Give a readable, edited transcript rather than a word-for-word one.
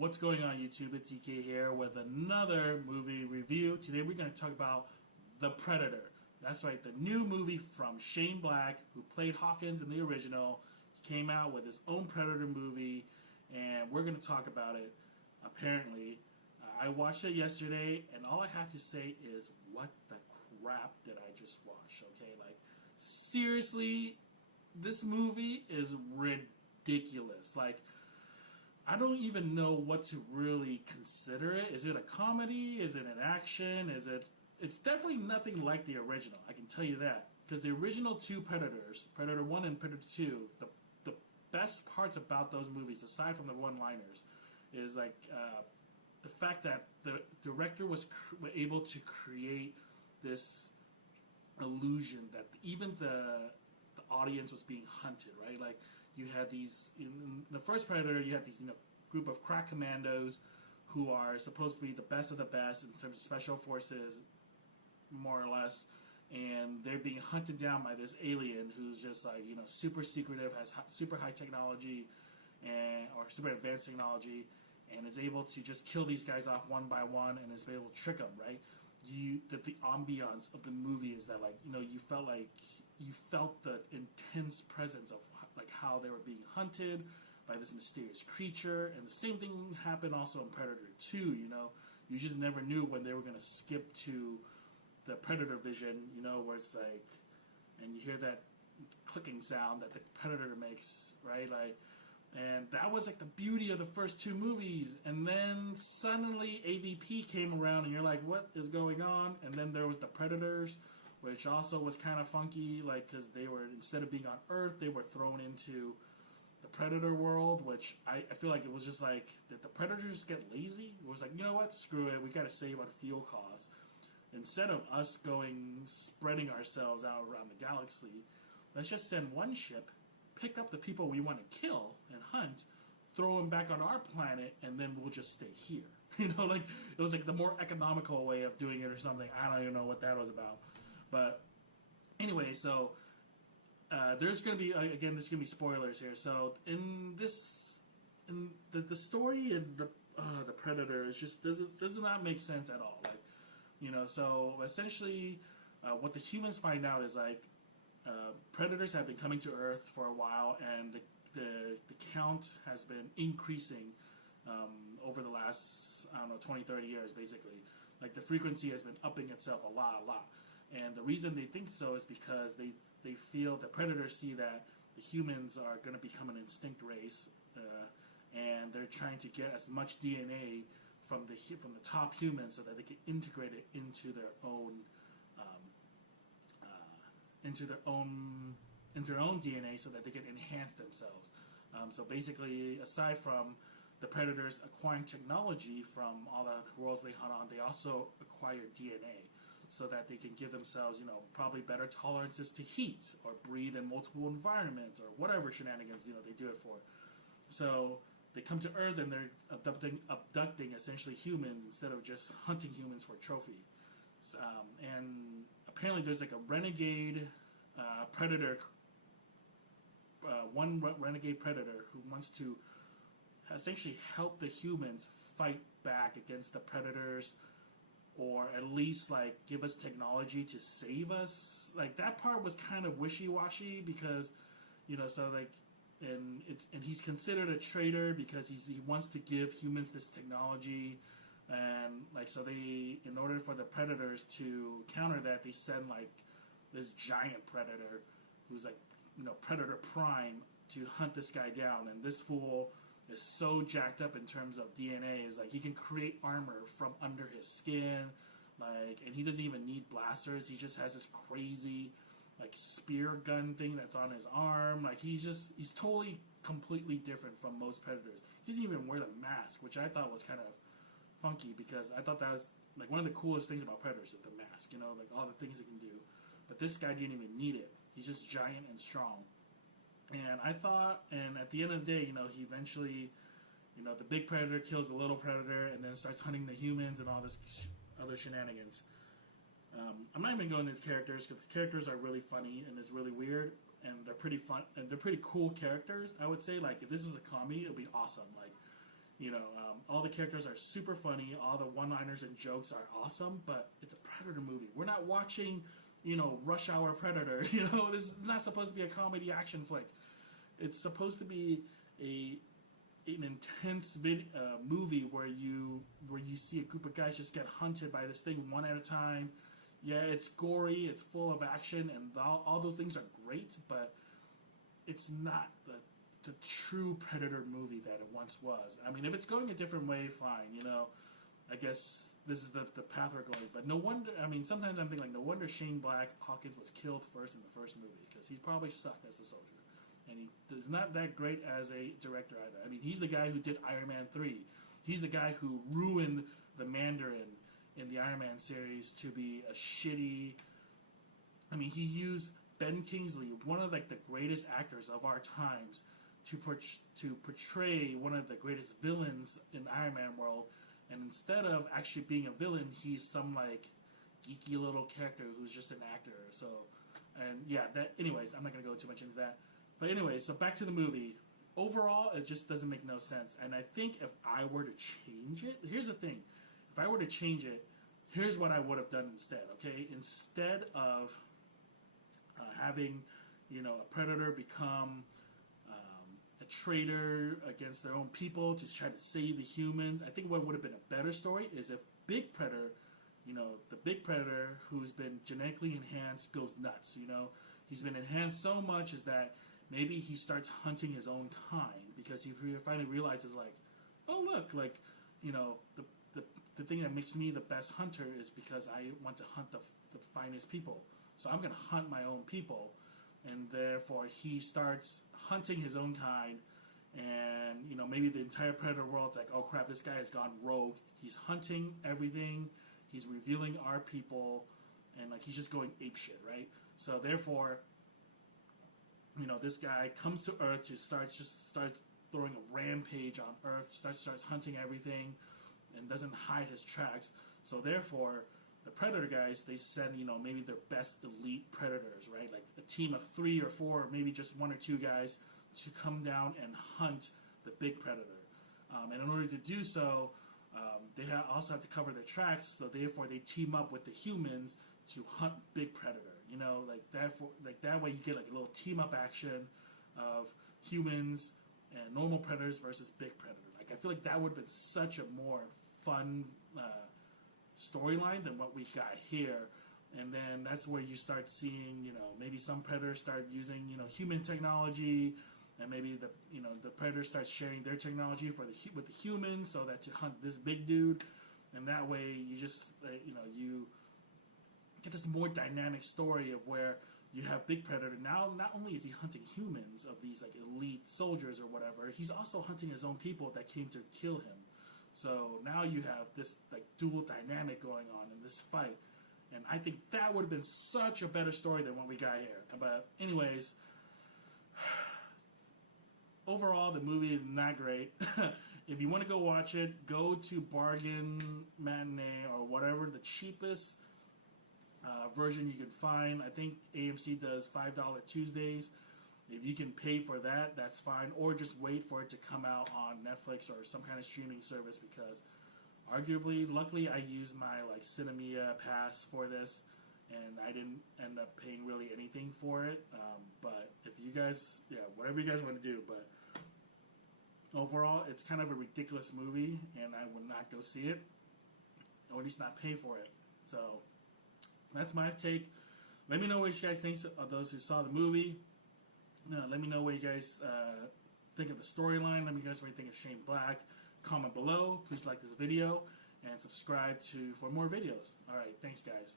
What's going on YouTube? It's EK here with another movie review. Today we're going to talk about The Predator. That's right, the new movie from Shane Black, who played Hawkins in the original. He came out with his own Predator movie, and we're going to talk about it, apparently. I watched it yesterday, and all I have to say is, what the crap did I just watch, okay? Like, seriously, this movie is ridiculous. Like, I don't even know what to really consider it. Is it a comedy? Is it an action? It's definitely nothing like the original, I can tell you that. Because the original two Predators, Predator 1 and Predator 2, the best parts about those movies, aside from the one-liners, is like the fact that the director was able to create this illusion that even the audience was being hunted, right? Like, you had these, in the first Predator, you had these, group of crack commandos who are supposed to be the best of the best in terms of special forces, more or less, and they're being hunted down by this alien who's just like, super secretive, has super high technology, or super advanced technology, and is able to just kill these guys off one by one, and is able to trick them, right? That the ambiance of the movie is that, like, you felt the intense presence of like how they were being hunted by this mysterious creature. And the same thing happened also in Predator 2. You just never knew when they were going to skip to the Predator vision, where it's like, and you hear that clicking sound that the Predator makes, right? Like, and that was like the beauty of the first two movies. And then suddenly AVP came around, and you're like, what is going on? And then there was the Predators, which also was kind of funky, like, because they were, instead of being on Earth, they were thrown into the Predator world, which I feel like it was just like, did the Predators just get lazy? It was like, you know what, screw it, we got to save on fuel costs. Instead of us spreading ourselves out around the galaxy, let's just send one ship, pick up the people we want to kill and hunt, throw them back on our planet, and then we'll just stay here. Like, it was like the more economical way of doing it or something. I don't even know what that was about. But anyway, so there's going to be, again, there's going to be spoilers here. So in the story in the Predator, it just does not make sense at all. Like, so essentially, what the humans find out is, like, predators have been coming to Earth for a while, and the count has been increasing over the last, 20, 30 years, basically. Like, the frequency has been upping itself a lot. And the reason they think so is because they feel, the predators see that the humans are going to become an extinct race, and they're trying to get as much DNA from the top humans so that they can integrate it into their own DNA, so that they can enhance themselves. So basically, aside from the predators acquiring technology from all the worlds they hunt on, they also acquire DNA, so that they can give themselves, probably better tolerances to heat, or breathe in multiple environments, or whatever shenanigans, they do it for. So they come to Earth, and they're abducting essentially humans instead of just hunting humans for a trophy. And apparently there's like a renegade predator, one renegade predator who wants to essentially help the humans fight back against the predators, or at least like give us technology to save us. Like, that part was kind of wishy-washy, because so like, and he's considered a traitor because he wants to give humans this technology. And like, so they, in order for the predators to counter that, they send like this giant predator who's like, Predator Prime, to hunt this guy down. And this fool is so jacked up in terms of DNA, is like, he can create armor from under his skin, like, and he doesn't even need blasters. He just has this crazy like spear gun thing that's on his arm. Like, he's totally completely different from most predators. He doesn't even wear the mask, which I thought was kind of funky, because I thought that was like one of the coolest things about predators, is the mask, like all the things it can do. But this guy didn't even need it. He's just giant and strong. And I thought, and at the end of the day, he eventually, the big predator kills the little predator, and then starts hunting the humans and all this other shenanigans. I'm not even going into the characters, because the characters are really funny, and it's really weird, and they're pretty fun, and they're pretty cool characters. I would say, like, if this was a comedy, it would be awesome. Like, All the characters are super funny. All the one-liners and jokes are awesome, but it's a Predator movie. We're not watching, Rush Hour Predator. This is not supposed to be a comedy action flick. It's supposed to be an intense movie where you see a group of guys just get hunted by this thing one at a time. Yeah, it's gory, it's full of action, and all those things are great, but it's not the true Predator movie that it once was. I mean, if it's going a different way, fine. I guess this is the path we're going. But no wonder. I mean, sometimes I'm thinking like, no wonder Shane Black Hawkins was killed first in the first movie, because he probably sucked as a soldier, and he's not that great as a director either. I mean, he's the guy who did Iron Man 3. He's the guy who ruined the Mandarin in the Iron Man series to be a shitty. I mean, he used Ben Kingsley, one of the greatest actors of our times, to portray one of the greatest villains in the Iron Man world, and instead of actually being a villain, he's some geeky little character who's just an actor. So, and yeah, anyways, I'm not gonna go too much into that. But anyways, so back to the movie. Overall, it just doesn't make no sense. And I think if I were to change it, here's the thing: if I were to change it, here's what I would have done instead. Okay, instead of having, a Predator become a traitor against their own people to try to save the humans. I think what would have been a better story is if Big Predator, the Big Predator who's been genetically enhanced goes nuts. He's been enhanced so much is that maybe he starts hunting his own kind, because he finally realizes oh look, the thing that makes me the best hunter is because I want to hunt the finest people. So I'm going to hunt my own people. And therefore he starts hunting his own kind, and maybe the entire Predator world's like, oh crap, this guy has gone rogue. He's hunting everything. He's revealing our people, and he's just going apeshit, right? So therefore, this guy comes to Earth to starts throwing a rampage on Earth, starts hunting everything, and doesn't hide his tracks. So therefore, the Predator guys, they send, maybe their best elite Predators, right? Like a team of 3 or 4, or maybe just 1 or 2 guys to come down and hunt the Big Predator. And in order to do so, they also have to cover their tracks, so therefore they team up with the humans to hunt Big Predator. That way you get a little team-up action of humans and normal Predators versus Big Predator. I feel like that would have been such a more fun storyline than what we got here. And then that's where you start seeing, maybe some Predators start using, human technology, and maybe the Predator starts sharing their technology with the humans, so that to hunt this big dude, and that way you just, you get this more dynamic story of where you have Big Predator. Now, not only is he hunting humans of these elite soldiers or whatever, he's also hunting his own people that came to kill him. So now you have this dual dynamic going on in this fight, and I think that would have been such a better story than what we got here. But anyways, overall the movie is not great. If you want to go watch it, go to Bargain Matinee or whatever the cheapest version you can find. I think AMC does $5 Tuesdays. If you can pay for that, that's fine. Or just wait for it to come out on Netflix or some kind of streaming service, because luckily I used my Cinemia pass for this, and I didn't end up paying really anything for it. But if you guys, whatever you guys want to do. But overall, it's kind of a ridiculous movie, and I would not go see it, or at least not pay for it. So that's my take. Let me know what you guys think of those who saw the movie. Let me know what you guys think of the storyline. Let me know what you think of Shane Black. Comment below. Please like this video and subscribe for more videos. Alright, thanks guys.